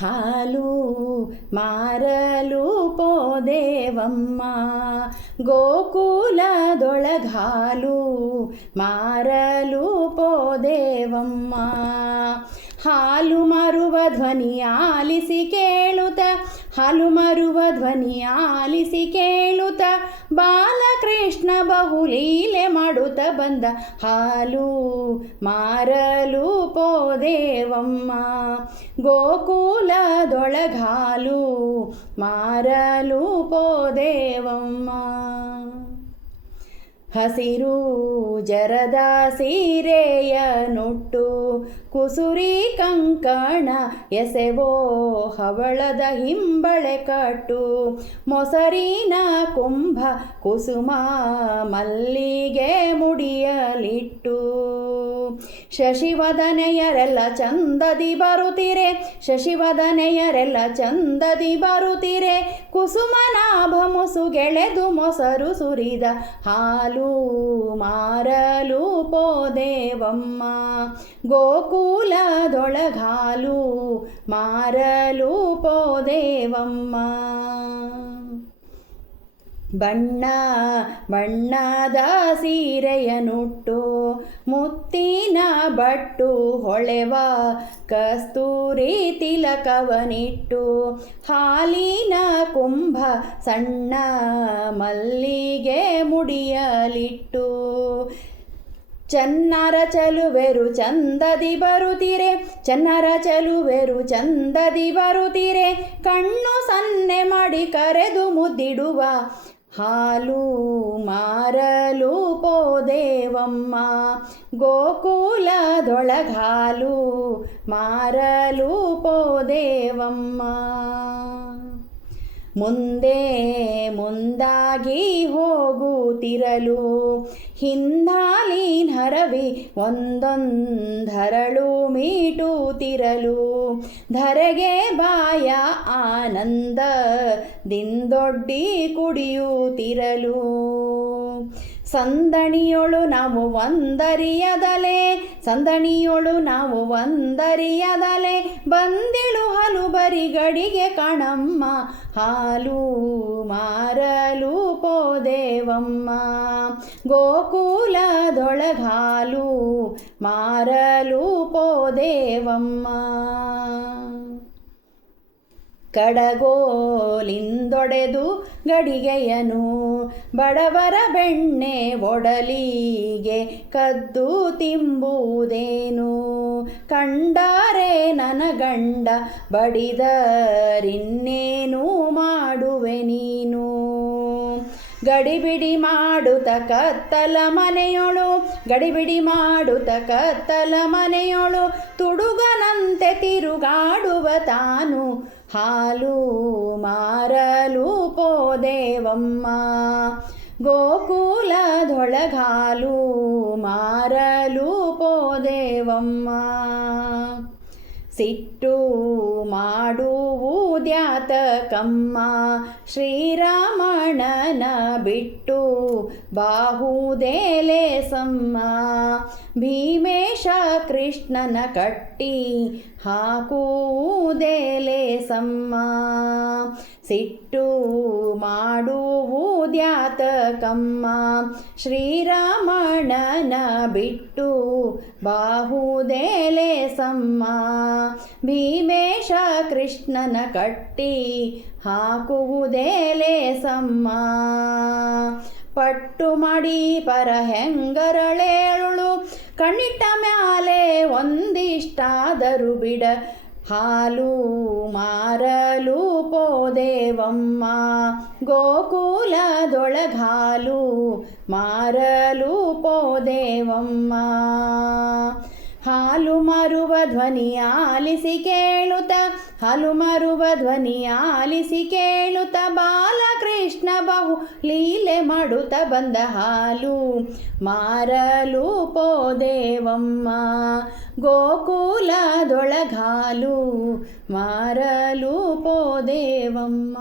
ಹಾಲು ಮಾರಲು ಪೋದೇವಮ್ಮ ಗೋಕುಲದೊಳಗಾಲು ಮಾರಲು ಪೋದೇವಮ್ಮ. ಹಾಲು ಮರುವ ಧ್ವನಿ ಆಲಿಸಿ ಕೇಳುತ್ತ ಹಾಲು ಮರುವ ಧ್ವನಿ ಆಲಿಸಿ ಕೇಳುತ್ತ ಬಾಲಕೃಷ್ಣ ಬಹುಲೀಲೆ ಮಾಡುತ್ತ ಬಂದ ಹಾಲು ಮಾರಲು ಪೋದೇವಮ್ಮ ಗೋಕುಲದೊಳಗಾಲು ಮಾರಲು ಪೋದೇವಮ್ಮ. ಹಸಿರು ಜರದ ಸೀರೆಯ ನುಟ್ಟು ಕುಸುರಿ ಕಂಕಣ ಎಸೆವೋ ಹವಳದ ಹಿಂಬಳೆ ಕಟ್ಟು ಮೊಸರಿನ ಕುಂಭ ಕುಸುಮ ಮಲ್ಲಿಗೆ ಮುಡಿಯಲಿಟ್ಟು ಶಶಿವದನೆಯರೆಲ್ಲ ಚಂದದಿ ಬರುತ್ತಿರೆ ಶಶಿವದನೆಯರೆಲ್ಲ ಚಂದದಿ ಬರುತ್ತಿರೆ ಕುಸುಮನಾಭ ಮುಸುಗೆಳೆದು ಮೊಸರು ಸುರಿದ ಹಾಲು ಮಾರಲು ಪೋದೇವಮ್ಮ ಗೋಕುಲದೊಳಗಾಲು ಮಾರಲು ಪೋದೇವಮ್ಮ. ಬಣ್ಣ ಬಣ್ಣದ ಸೀರೆಯ ನುಟ್ಟು ಮುತ್ತಿನ ಬಟ್ಟು ಹೊಳೆವ ಕಸ್ತೂರಿ ತಿಲಕವನಿಟ್ಟು ಹಾಲಿನ ಕುಂಭ ಸಣ್ಣ ಮಲ್ಲಿಗೆ ಮುಡಿಯಲಿಟ್ಟು ಚನ್ನರ ಚಲುವೆರು ಚಂದದಿ ಬರುತ್ತಿರೆ ಚನ್ನರ ಚಲುವೆರು ಚಂದದಿ ಬರುತ್ತಿರೆ ಕಣ್ಣು ಸನ್ನೆ ಮಾಡಿ ಕರೆದು ಮುದ್ದಿಡುವ ಹಾಲು ಮಾರಲು ಪೋದೇವಮ್ಮ ಗೋಕುಲದೊಳಗಾಲು ಮಾರಲು ಪೋದೇವಮ್ಮ. ಮುಂದೆ ಮುಂದಾಗಿ ಹೋಗುತ್ತಿರಲು ಹಿಂದಾಲಿನ ಹರವಿ ಒಂದೊಂದರಳು ಮೀಟುತ್ತಿರಲು ಧರೆಗೆ ಬಾಯ ಆನಂದದಿಂದೊಡ್ಡಿ ಕುಡಿಯುತ್ತಿರಲು ಸಂದಣಿಯೊಳು ನಾವು ಒಂದರಿಯದಲೆ ಸಂದಣಿಯೊಳು ನಾವು ಒಂದರಿಯದಲೆ ಬಂದಿಳು ಹಲುಬರಿ ಗಡಿಗೆ ಕಣಮ್ಮ ಹಾಲು ಮಾರಲು ಪೋದೇವಮ್ಮ ಗೋಕುಲದೊಳಗಾಲು ಮಾರಲು ಪೋದೇವಮ್ಮ. ಕಡಗೋಲಿಂದೊಡೆದು ಗಡಿಗೆಯನು ಬಡವರ ಬೆಣ್ಣೆ ಒಡಲಿಗೆ ಕದ್ದು ತಿಂಬುವುದೇನು ಕಂಡರೆ ನನ್ನ ಗಂಡ ಬಡಿದರಿನ್ನೇನು ಮಾಡುವೆ ನೀನು ಗಡಿಬಿಡಿ ಮಾಡುತ್ತ ಕತ್ತಲ ಮನೆಯೊಳು ಗಡಿಬಿಡಿ ಮಾಡುತ್ತ ಕತ್ತಲ ಮನೆಯೊಳು ತುಡುಗನಂತೆ ತಿರುಗಾಡುವ ತಾನು ಹಾಲು ಮಾರಲು ಪೋದೇವಮ್ಮ ಗೋಕುಲದೊಳಗಾಲು ಮಾರಲು ಪೋದೇವಮ್ಮ. ಸಿಟ್ಟು ಮಾಡುವುದ್ಯಾತಕಮ್ಮ ಶ್ರೀರಾಮಣ್ಣನ ಬಿಟ್ಟು ಬಾಹುದೇಲೆ ಸಮ್ಮ ಭೀಮೇಶ ಕೃಷ್ಣನ ಕಟ್ಟಿ ಹಾಕುವುದೇಲೆ ಸಮ್ಮ ಸಿಟ್ಟು ಮಾಡುವುದ್ಯಾತಕಮ್ಮ ಶ್ರೀರಾಮಣ್ಣನ ಬಿಟ್ಟು ಬಾಹುದೇಲೆ ಸಮ್ಮ ಭೀಮೇಶ ಕೃಷ್ಣನ ಕಟ್ಟಿ ಹಾಕುವುದೇಲೆ ಸಮ್ಮ ಪಟ್ಟು ಮಾಡಿ ಪರ ಹೆಂಗರಳೇಳು ಕಣ್ಣಿಟ್ಟ ಮ್ಯಾಲೆ ಒಂದಿಷ್ಟಾದರೂ ಬಿಡ ಹಾಲು ಮಾರಲು ಪೋದೇವಮ್ಮ ಗೋಕುಲದೊಳಗಾಲು ಮಾರಲು ಪೋದೇವಮ್ಮ. ಹಾಲು ಮರುವ ಧ್ವನಿ ಆಲಿಸಿ ಕೇಳುತ್ತ ಹಾಲು ಮರುವ ಧ್ವನಿ ಆಲಿಸಿ ಕೇಳುತ್ತ ಬಾಲಕೃಷ್ಣ ಬಹು ಲೀಲೆ ಮಾಡುತ್ತ ಬಂದ ಹಾಲು ಮಾರಲು ಪೋದೇವಮ್ಮ ಗೋಕುಲದೊಳಗಾಲು ಮಾರಲು ಪೋದೇವಮ್ಮ.